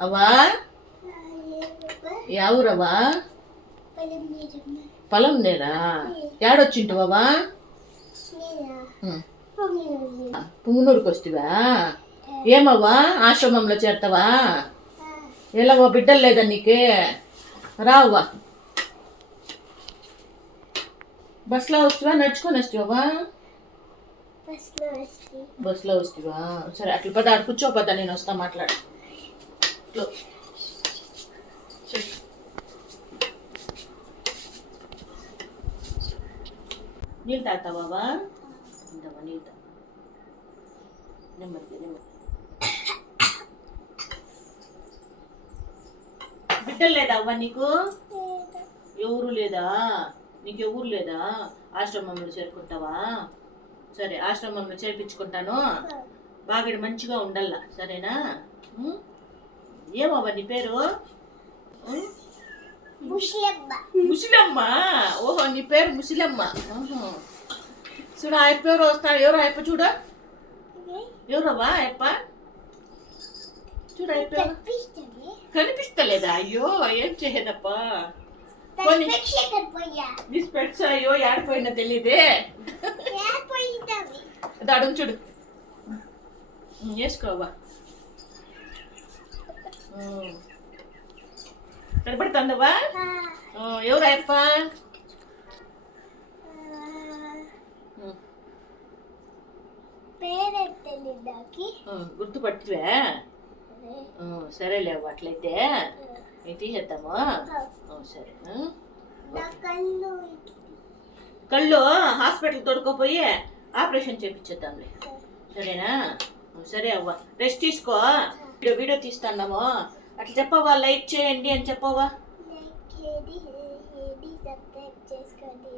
అవ్వా ఎవరవ్వా పొలం నేరా ఏడొచ్చింటివా పుంగునూరుకి వస్తువా ఏమవ్వా ఆశ్రమంలో చేరతావా ఎలాగో బిడ్డలు లేదా నీకే రావా బస్లో వస్తువా నడుచుకొని వస్తువా బస్లో వస్తువా సరే అట్లా పద ఆడు కూర్చోపోతా నేను వస్తా మాట్లాడు నీళ్ళు తాగుతావా ఇంతవా నీళ్ళు తాగు నెమ్మది బిడ్డలు లేదా అవ్వ నీకు ఎవరు లేదా నీకు ఎవరు లేదా ఆశ్రమంలో చేరుకుంటావా సరే ఆశ్రమంలో చేర్పించుకుంటాను బాగా మంచిగా ఉండల్లా సరేనా ఏమవ్వ నీ పేరు ముసిలమ్మ ఓహో నీ పేరు ముసిలమ్మ చూడు ఆ పేరు వస్తాడు ఎవరు అయ్యప్ప చూడ ఎవరవ్వా అయ్యప్ప చూడు అయ్యప్ప కనిపిస్తలేదా అయ్యో ఏం చేయదప్పా స్పెట్స్ అయ్యో ఏడిపోయినా తెలియదే అడుగు చూడు వేసుకోవా కనపడుతుందవా ఎవరు అయ్యప్ప గుర్తుపట్టివే సరేలేవు అట్లయితే తీసేద్దాము సరే కళ్ళు హాస్పిటల్ తోడుకోపోయి ఆపరేషన్ చేయించేద్దాంలే సరేనా సరే అవ్వ రెస్ట్ తీసుకో వీడియో తీస్తున్నాము అట్లా చెప్పవా లైక్ చేయండి అని చెప్పవా సబ్స్క్రైబ్ చేసుకోండి